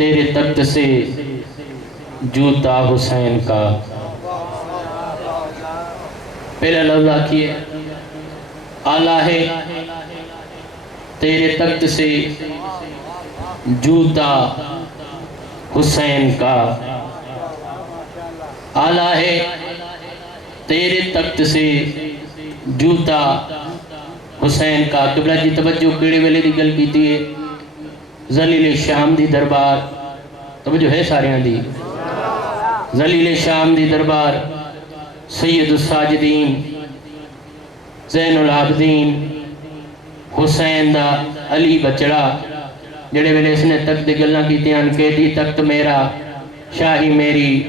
तेरे तख्त से जूता हुसैन का। पहला लफ्ज़ आखिए, आला है तेरे तख्त से जूता हुसैन का। आला है तेरे तख्त से जूता हुसैन का। किबला जी तवज्जो केड़े वेले दी गल कीती है? ज़लील शाम दी दरबार, तवज्जो है सारियां दी। ज़लील शाम दी दरबार, सैयद साजिदीन ज़ैनुल आबिदीन हुसैन दा अली बचड़ा, जेड़े वेले इसने तख्त दी गल्लां कीतियां, कैदी तख्त मेरा, शाही मेरी,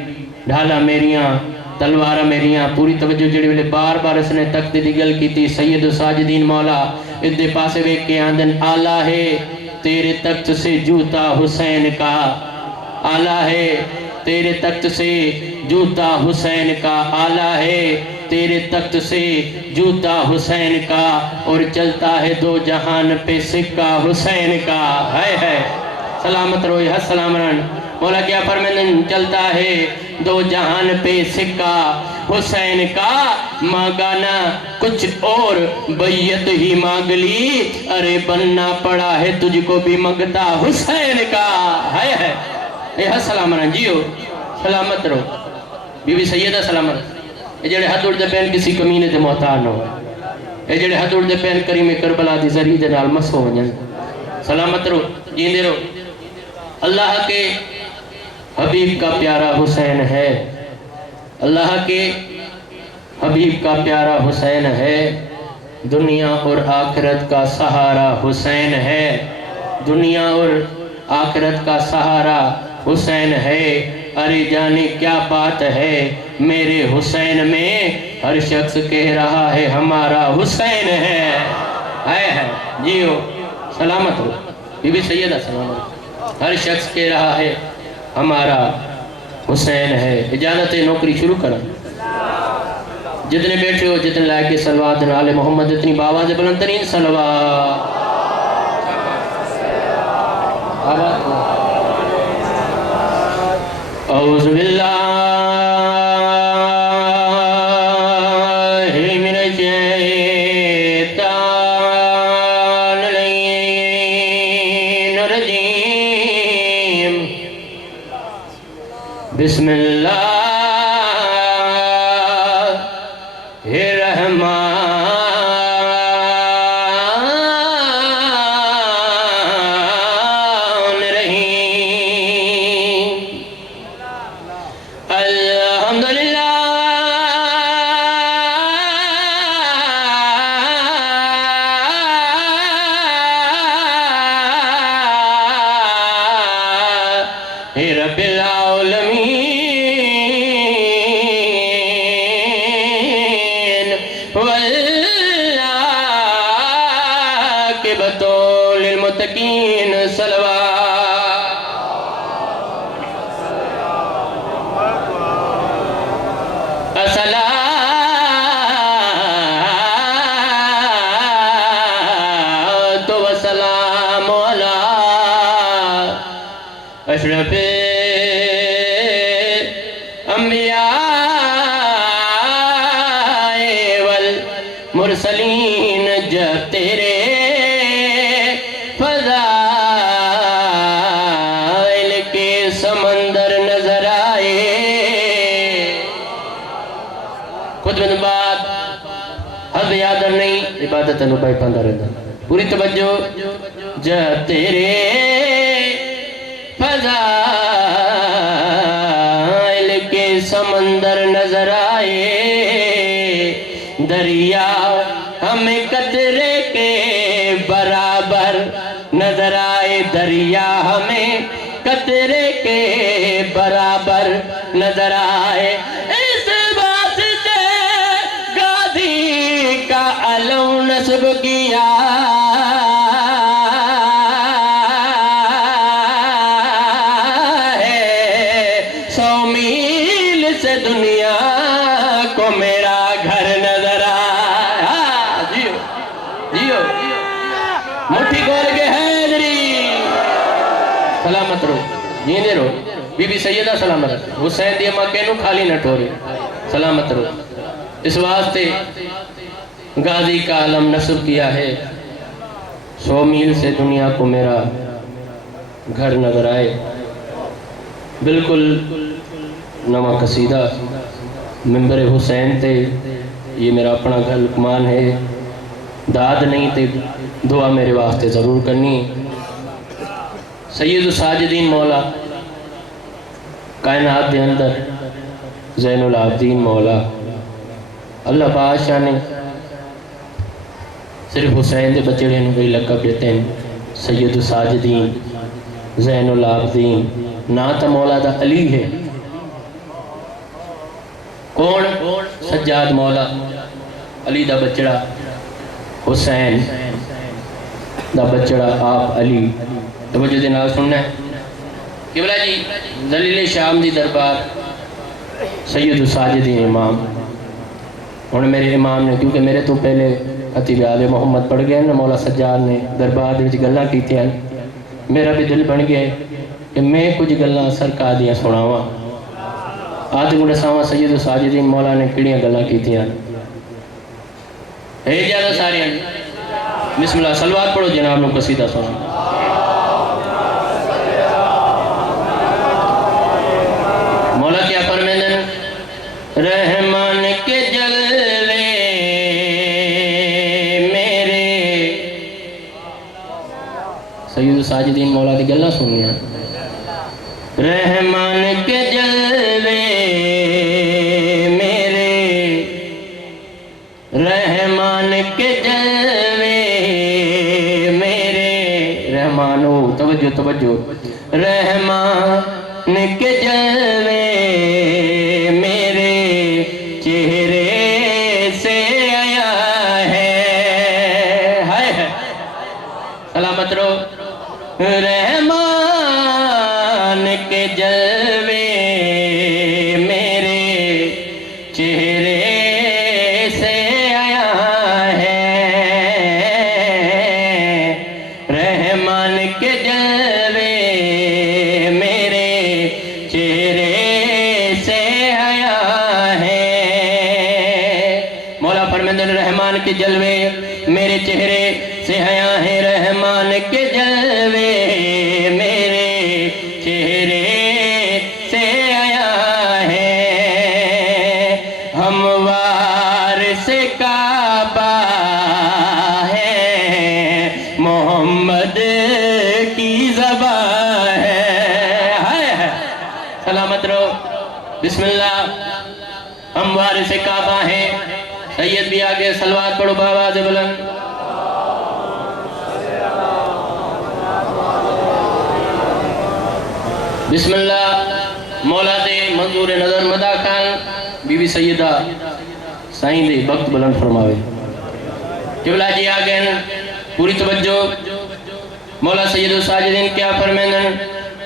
ढाला मेरियां, तलवारा मेरियां। पूरी तवज्जो जेड़े वेले बार बार इसने तख्त दी गल कीती, सैयद साजिदीन मौला इदे पासे वेख के आंदन, आला है तेरे तख्त से जूता हुसैन का। आला है तेरे तख्त से जूता हुसैन का। आला है तेरे तख्त से जूता हुसैन का। और चलता है दो जहान पे सिक्का हुसैन का। है सलामत रोए हसलामरन। मौला क्या फरमाते, चलता है दो जहान पे सिक्का हुसैन का। मांगा ना कुछ और बैयत ही मांग ली, अरे बनना पड़ा है तुझको भी मंगता हुसैन का। है सलामत जियो, सलामत रहो। बीबी सैयदा सलामत। ये जेड़े हाथ उड़ते पैन किसी कमीने ते मोहताज न हो, ये जेड़े हाथ उड़ते पैन करीमे करबला दी जरी दे नाल मस हो वजन। सलामत रहो, जींदे रहो। अल्लाह के हबीब का प्यारा हुसैन है, अल्लाह के हबीब का प्यारा हुसैन है। दुनिया और आखिरत का सहारा हुसैन है, दुनिया और आखिरत का सहारा हुसैन है। अरे जाने क्या बात है मेरे हुसैन में, हर शख्स कह रहा है हमारा हुसैन है जियो, सलामत हो। बीबी सैयदा सलामत। हर शख्स कह रहा है हमारा हुसैन है। इजाजत है नौकरी शुरू करें। जितने बैठे हो, जितने लायक सलवात आले मोहम्मद, इतनी बाबा से बुलंद तरीन सलवात। औज़ु बिल्लाहि मिनश शैतानिर रजीम। बिस्मिल्लाहिर्रहमानिर्रहीम। अल्हम्दुलिल्लाह रब्बिल आलमीन वल्आक़िबतु लिलमुत्तक़ीन। अस्सलातु वस्सलामु अला अशरफिल अंबिया वल मुरसलीन। जब तेरे फज़ाइल के समंदर नजर आए, खुद में बात हद याद नहीं, इबादत अनुभाई पंदा रहता। पूरी तवज्जो। जब तेरे फज़ाइल के समंदर नजर आए, दरिया हमें कतरे के बराबर नजर आए। दरिया हमें कतरे के बराबर नजर आए। इस बात से गाजी का अलम नस्ब किया, से दुनिया को मेरा घर नजर आया। जियो जियो मुट्ठी खोल के हैदरी, सलामत रहो। जींदे रहो। बीबी सैयदा सलामत रहे। हुसैन दी अम्मा कहनू खाली न ठोरे, सलामत रहो। इस वास्ते गाजी का आलम नस्ब किया है, 100 मील से दुनिया को मेरा घर नजर आए। बिल्कुल नवा कसीदा मिंबर हुसैन ते, ये मेरा अपना घर लुकमान है। दाद नहीं ते दुआ मेरे वास्ते ज़रूर करनी। सैयद साजिदीन मौला कायनात के अंदर ज़ैनुल आबिदीन मौला अल्लाह बादशाह ने सिर्फ हुसैन के बचड़े को कोई लकब देते हैं सैयद साजिदीन ज़ैनुल आबिदीन। ना तो मौला दा अली है, कौन? सज्जाद मौला अली दा बचड़ा, हुसैन दा बचड़ा आप अली। तवज्जो दे नाल सुनना है किबला जी। जलील शाम दी दरबार सैयद साजिदीन इमाम। हुण मेरे इमाम ने, क्योंकि मेरे तो पहले खतीब आले मोहम्मद पढ़ गए ना, मौला सज्जाद ने दरबार विच गल्लां कीतियां। मेरा भी दिल बन गया कि मैं कुछ गल्लां सरकार दियां सुणावां। आज को दसावां सैयद साजिदीन मौला ने किहड़ियां गल्लां कीतियां। है ज़्यादा सारे बिस्मिल्लाह सलवात पढ़ो जनाब नु कसीदा सुनो। मौला क्या फरमाते हैं? रहमान के जलवे मेरे। सैयद साजिदीन मौला की गल्लां सुनिया। रहमान के जलवे मेरे, रहमान के जलवे मेरे। रहमानो तवज्जो तवज्जो। रहमान के जलवे मेरे चेहरे से आया है। हाय है सलामत रहो। रहमान के जलवे मेरे चेहरे से आया है। रहमान के जलवे मेरे चेहरे से आया है। मौला फरमाते हैं रहमान के जलवे मेरे चेहरे से आया है। रहमान के जलवे मेरे चेहरे से आया है। हमवार से काबा है, मोहम्मद की ज़बान है। सलामत रहो। बिस्मिल्लाह। हमवार से काबा है। सैयद भी आगे सलवात पढ़ो बाबा से बुलंद। बिस्मिल्लाह। मौला दे मंजूर नजर मदा खान बीबी सैयदा साईं दे वक्त बुलंद फरमावे। किबला जी आ गए पूरी तवज्जो। मौला सैयद साजिदीन क्या फरमाते हैं?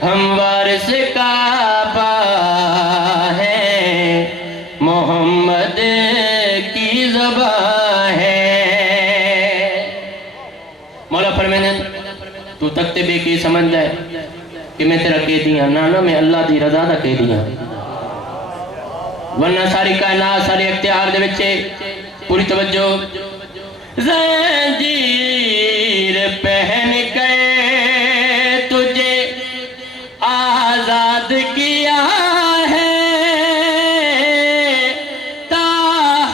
हम वारिस काबा है, मोहम्मद की ज़बान है। मौला फरमाते हैं तू तख्ते बे की समझदा है कि मैं तेरा कैदी हाँ? ना ना, मैं अल्लाह दी रज़ा दा कैदी हाँ। वरना सारी कायनात सारे इख्तियार दे विच पूरी तवज्जो। ज़ंजीर पहन के तुझे आजाद किया है, ता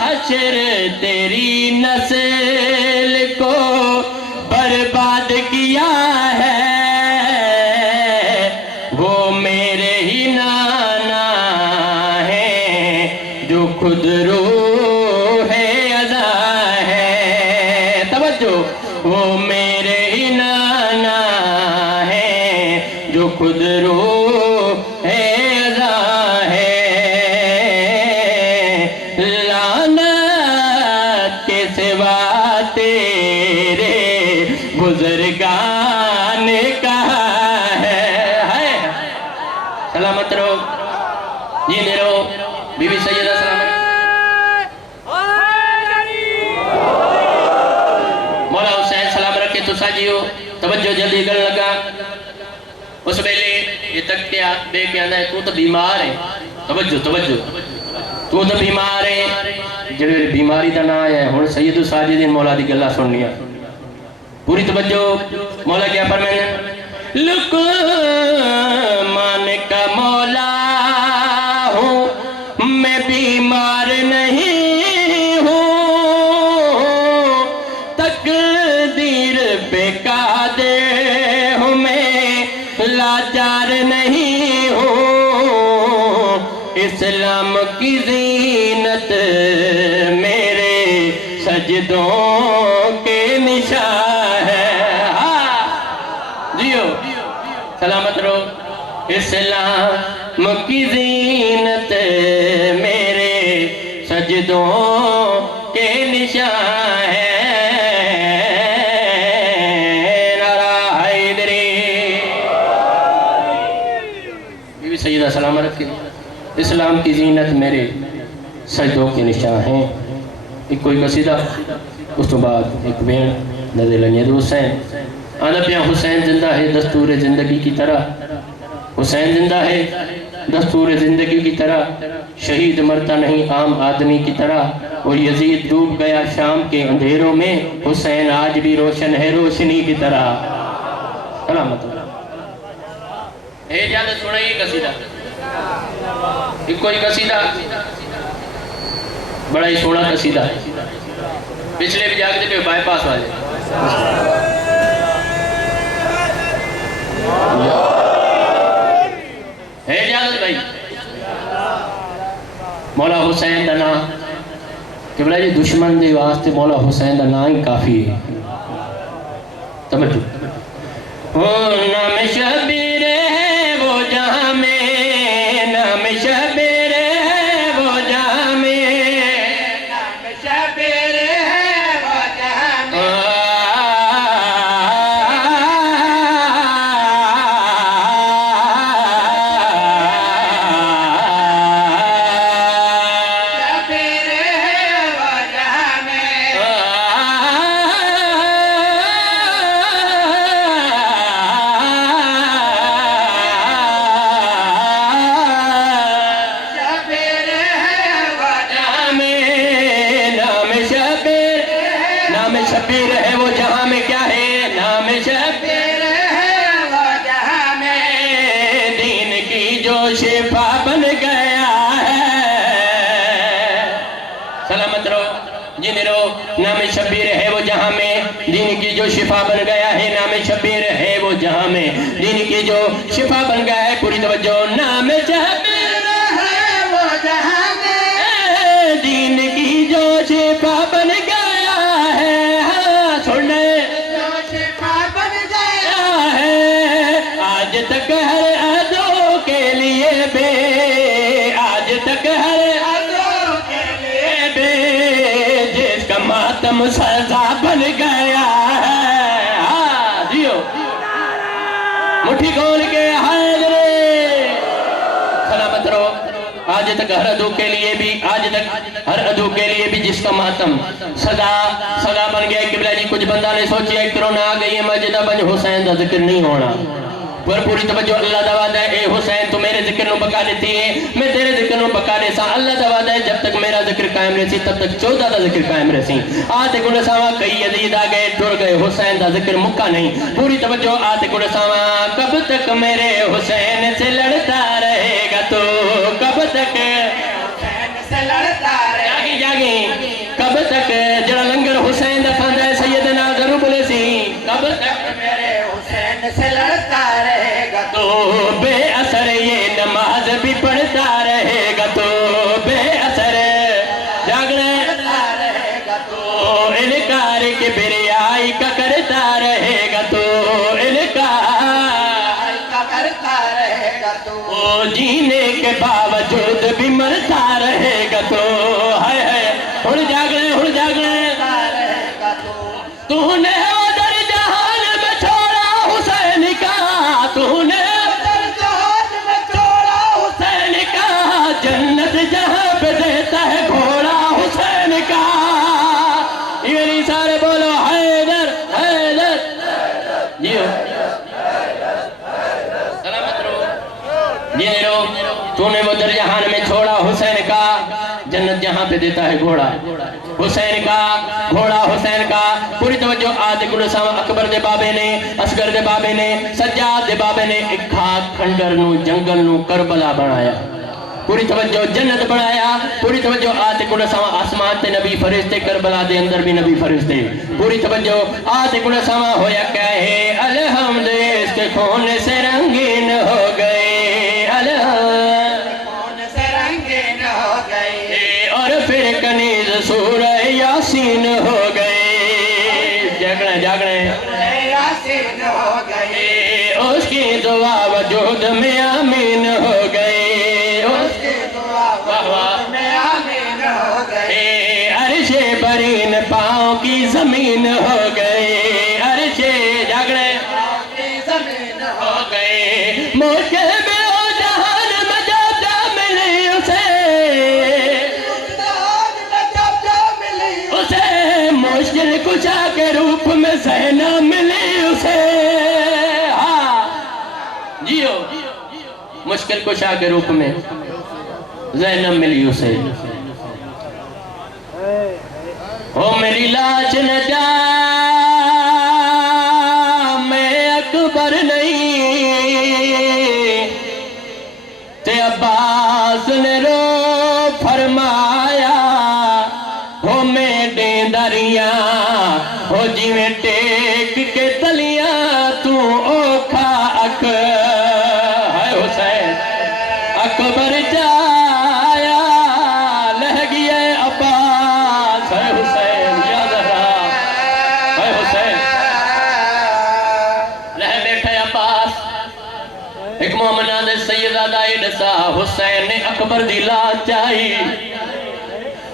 हश्र तेरी नस्ल को बर्बाद किया है। वो मेरे ही नाना है जो खुद रूह अज़ा है। तवज्जो। वो मेरे ही नाना है जो खुद रूह अज़ा है। लानत के सिवा तेरे बुजुर्गान कहा है। सलामत रहो। ये दे रहो बीबी सैयदा सलामत। मौला हुसैन सलाम रखे तो साजियो। तवज्जो जल्दी कर लगा। उस वेले ये तक के बे के आंदा है तू तो बीमार है। तवज्जो तवज्जो, तू तो बीमार है। जेड़े बीमारी का नाम है हुन सैयद साजिदीन मौला दी गल्ला सुननी है पूरी तवज्जो। मौला क्या फरमाते लुकमान का मौला हूँ मैं बीमार नहीं हूँ, तकदीर पे कादिर हूँ मैं लाचार नहीं हूँ, इस्लाम की ज़ीनत मेरे सजदों के निशान है। जियो सलामत रहो। इस्लाम की ज़ीनत मेरे सजदों के निशान है। नारा हैदरी। बीवी सैयदा सलामत रखे। इस्लाम की ज़ीनत मेरे सजदों के निशान हैं। एक कोई कसीदा उस तो बाद एक बेन नजर लगे हुसैन आना पिया हुसैन जिंदा है दस्तूर ज़िंदगी की तरह, हुसैन जिंदा है दस्तूर ज़िंदगी की तरह, शहीद मरता नहीं आम आदमी की तरह, और यजीद डूब गया शाम के अंधेरों में, हुसैन आज भी रोशन है रोशनी की तरह। सलामत सुनाइए कसीदा। कोई कसीदा बड़ा ही सोना कसीदा, पिछले भी जागते पे बाईपास वाले है इजाजत भाई। मौला हुसैन का नाम कि बोला जी दुश्मन के वास्ते मौला हुसैन का नाम ही काफी है। समझो नाम शबीर है वो जहां में, नाम शबीर है वो जहां में, नाम शबीर है वो जहां में, शबीर है वो जहां में, क्या है नाम शबीर है वो जहां में, दीन की जो शिफा बन गया है। सलामत रहो जिंदे रहो। नाम शबीर है वो जहां में, दीन की जो शिफा बन गया है। नाम शबीर है वो जहां में, दीन की जो शिफा बन गया है। पूरी तवज्जो। नाम शबीर है वो जहां में, दीन की जो शिफा बन गया है। आज तक हर अदों के लिए बे, आज तक हर अदों के लिए बे, जिसका मातम सजा बन गया है। हाँ जियो मुट्ठी खोल के हाजरे। सलामत रहो। आज तक हर अदू के लिए भी, आज तक हर अदू के लिए भी जिसका मातम सदा सदा बन गया। किबला जी कुछ बंदा ने सोचिया कोरोना आ गई है मस्जिद बंद, हुसैन का जिक्र नहीं होना। पर पूरी तवज्जो। अल्लाह दा वादा है ए हुसैन तू मेरे जिक्र नु बका देती है, मैं तेरे जिक्र नु बका दे सा। अल्लाह दा वादा है जब तक मेरा जिक्र कायम रहसी तब तक 14 दा जिक्र कायम रहसी। आते गुणसावा कई यजीद आ गए टुर गए, हुसैन दा जिक्र मुक्का नहीं। पूरी तवज्जो। आते गुणसावा कब तक मेरे हुसैन से लड़ता रहेगा तू, कब तक हुसैन से लड़ता रहेगा। जागी जागी कब तक जड़ा लंगर हुसैन दा खांदा है सैयदना जरूर बोले सी, कब तक मेरे हुसैन से लड़ता रहेगा तो बेअसर ये नमाज भी पढ़ता रहेगा तो बेअसर जागने रहेगा तो इनकार के बिरियाई का करता रहेगा तो इनकार का करता रहेगा तो जीने के बावजूद भी मरता रहेगा तो है हुण जागने रहेगा तो तूने उधर जहान में छोड़ा हुसैन का, तूने उधर जहान में छोड़ा हुसैन का, जन्नत जहां पे देता है घोड़ा हुसैन का। ये नहीं सारे बोलो हैदर हैदर जियो। सलामत रहो। जिन्हें तूने वो दर जहान में छोड़ा हुसैन का, जन्नत जहां पे देता है घोड़ा, हुसैन का घोड़ा, हुसैन का। पूरी तवज्जो। आदि गुलसाम अकबर दे बाबे ने, असगर दे बाबे ने, सज्जाद दे बाबे ने एक खाक खंडर नू जंगल नू करबला बनाया। पूरी तवज्जो। जन्नत बनाया। पूरी तवज्जो। आते गुलसाम आसमान ते नबी फरिश्ते, करबला दे अंदर भी नबी फरिश्ते। पूरी तवज्जो। आते गुलसाम होया कहे अलहम्द इसके खून से रंगीन हो गए, और फिर कनीज सूरह यासीन हो गए, जागने जागने यासीन हो गए, उसकी दुआ वजूद में आमीन हो गए, उसकी दुआ वजूद में आमीन हो गए, अर्शे बरीन पाँव की जमीन हो गए, अर्शे जागने की जमीन हो गए। मुश्किल में हो जहान में जब मिली उसे, मुश्किल कुशा के रूप में सहना मिली उसे। हाँ जियो। मुश्किल कुशा के रूप में ज़ैनब मिली उसे। ओ मेरी लाज न जा, मैं अकबर नहीं, ते अब्बास ने रो फरमाया, हो मैं डेंदरिया हो जिवें टेक के तलिया, तू ओखा अख है हुसैन अकबर जाया, लह गया अब्बास है हुसैन, या ज़हरा है हुसैन, लह बैठे अब्बास। एक मोमना दे सैयदा दसा हुसैन ने अकबर दी लाज चाही,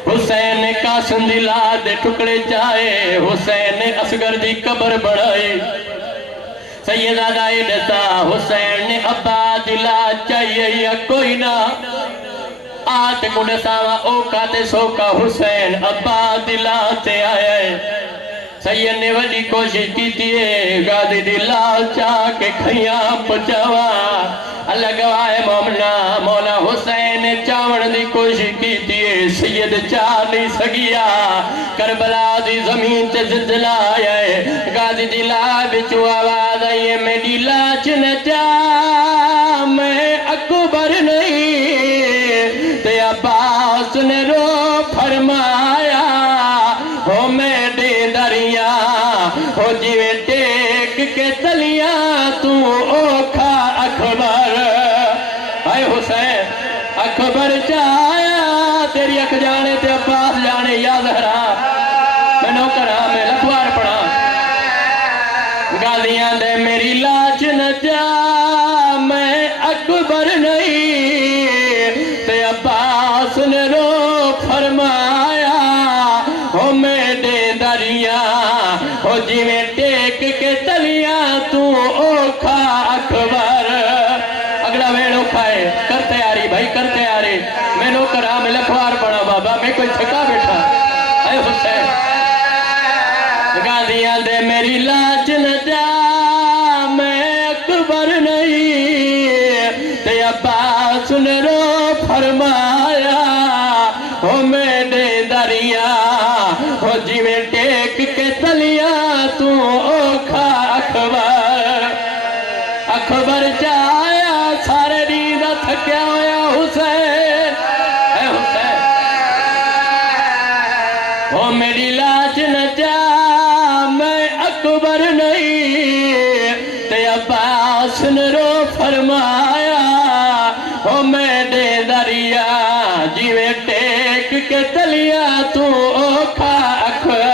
हुसैन ने कासिम दी लाद दे टुकड़े चाहे, हुसैन ने असगर दी कबर बढ़ाई। सैयदा दसा हुसैन ने अब्बा दी लाद चाहिए या कोई ना, आत गुनसावा ओका ते सोका हुसैन अब्बा दी लाद ते आए। सैयद ने वही कोशिश की थी गादी दी लाल चाह के खैया पचावा, अल्लाह गवाए मोमना मौला हुसैन ने चावण दी कोशिश की थी, सैयद चाह नहीं सकिया। करबला दी जमीन ते जिलजिला आया, गादी दी लाल बिचू आवाज आई, मेरी लाज न जा, मैं अकबर नहीं, ते अब्बास ने रो फरमाया, हो मैं दे दरिया हो जिवे टेक के तलिया, तू ओखा अकबर है हुसैन अकबर जाया, तेरी अख जाने ते अब्बास जाने, या ज़हरा मैं नौकरा में लखवार पढ़ा। गालियां दे मेरी लाज न जा, मैं अकबर नहीं, ते अब्बास ने रो फरमाया, हो मैं दे दरिया हो जिवें टेक के तलिया, तू ओखा अकबर। अगला वेड़ औखा है, कर तैयारी भाई कर तैयारी, मैनू करा मैं लखवार पड़ा बाबा, मैं कोई थका बैठा है हुसैन। गादियां दे मेरी लाज न जा, मैं अकबर नहीं, ते अब्बास ने रो फरमाया, हो मैं दे दरिया हो जिवें टेक के तलिया, तू ओखा अकबर। अकबर जाया सारे नींद थकिया होया हुसैन है हुसैन, हो मेरी लाज न जा, मैं अकबर नहीं, ते अब्बास ने रो फरमाया, हो मैं दे दरिया जिवें टेक के तलिया, तू ओखा अकबर।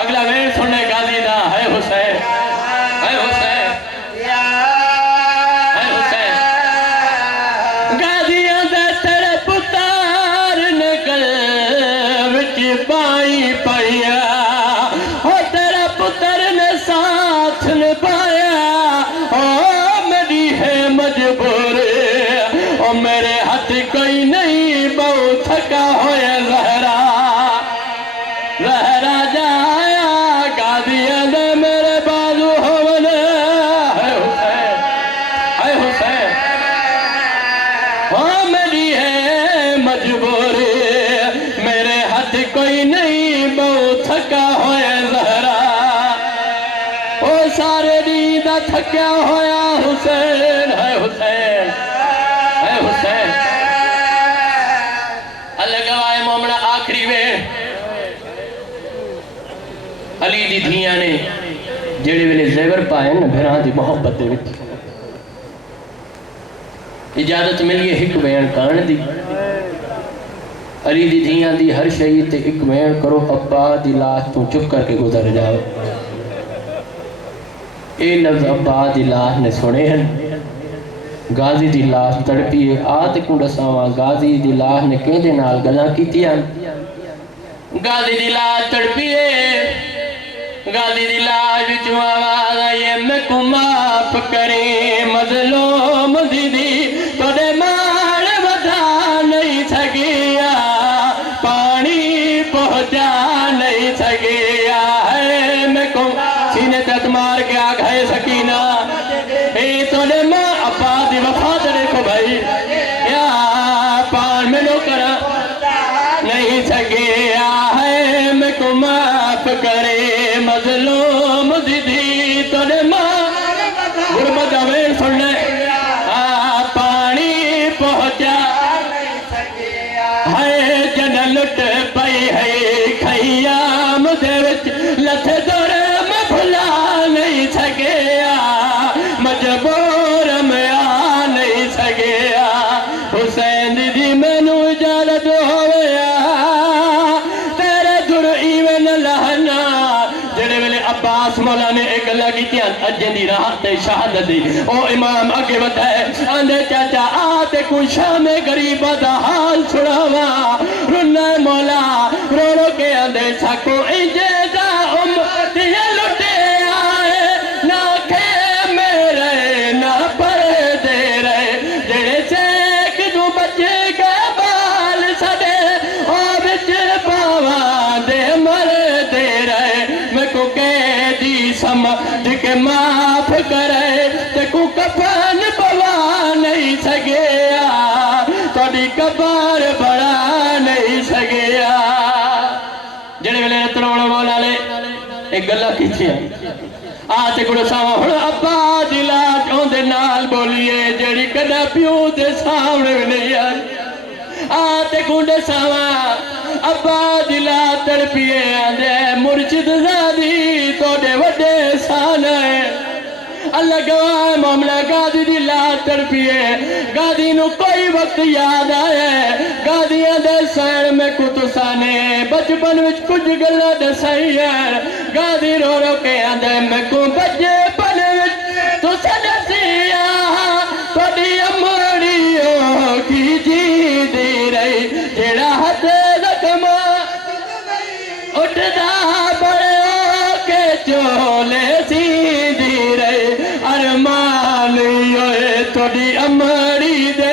अगला वेड़ सुनने गाली दा है हुसैन है हुसैन है हुसैन। गादियां दे तेरे पुतार नगल विच पाई पाया, हो तेरा पुत्र ने साथ निभाया, ओ मेरी है मजबूर, ओ थक्या होया हुसैन है हुसैन है हुसैन अल्लाह गवाए मोमना आखिरी वे अली दी धियां ने जेड़े वेले ज़ेवर पाए न भेरां दी मोहब्बत दे विच इजाजत मिली है एक बयान करण दी अली दी धियां दी हर शहीद ते एक बयान करो अब्बा दी लाश तू चुप करके गुजर जाओ ए लफ्ज अब्बा दी लाश ने सुने हैं गाजी दी लाश तड़पी है आते को दसावा गाजी दी लाश ने केंदे नाल गल्लां कीतियां गाजी दी लाश तड़पी है गाजी दी लाश विच आवाज आई है मैं को माफ करे मजलूम दीदी तोड़े मार बता नहीं सकिया पानी पहुंचा नहीं सकिया है मैं को सीने तक मार के आ गए सकीना ए तोड़े मां अब्बा दी वफा देखो भाई या पान में लो करा नहीं सकिया है मैं को माफ करे मजलूम दीदी तोड़े मां गुरबत अवेर सुनने पानी पहुंचा है जन लुट पई है खैयाम दे विच लथ दर में भुला नहीं सकिया मजबूर में आ नहीं सकिया हुसैन दीदी मैनू इजाजत होया तेरे दुर इवन लहना जेड़े वेले अब्बास मौला ने एक गल्ला कीतियां अज्जे दी रात ते शहादत दी ओ इमाम अगे वधाए आंदे चाचा आ ते कोई शाम गरीबा दा हाल छुड़ावा रुन्ना मौला रो रो के आंदे साको इंजे दा उम्मती लुटे आए ना के मेरे ना पर दे रहे जेड़े सेक दू बच्चे के बाल सदे ओ विच पावा दे मर दे रहे मैं को कह दी समझ के माफ करे ते को कफन बवा नहीं सकिया तोड़ी कबार बड़ा नहीं सकिया जेड़े वेले रतनों मौला ने एक गल्ला कीतियां आ ते गुड़ सावा हुण अब्बा दी लाश ओंदे नाल बोलिए जेड़ी कदा प्यो दे सामने नहीं आई आ ते गुड़ सावा अब्बा दी लाश तड़पिए आंदे मुर्शिद ज़ादी तोड़े वड्डे सान है अल्लाह गवाह मामला गादी दी लाश तड़पिए गादी नु कोई वक्त याद आए गादियां दे सैन में कुतुसा ने बचपन विच कुछ गल्लां दसाई है गादी रो रो के आंदे मैं को बचपन विच तुसा दसिया तोड़ी अमड़ियो की जी दे रही जेड़ा हद रकम उठदा बड़े के चोले सी दी रही अरमान योए थोड़ी अमड़ी दे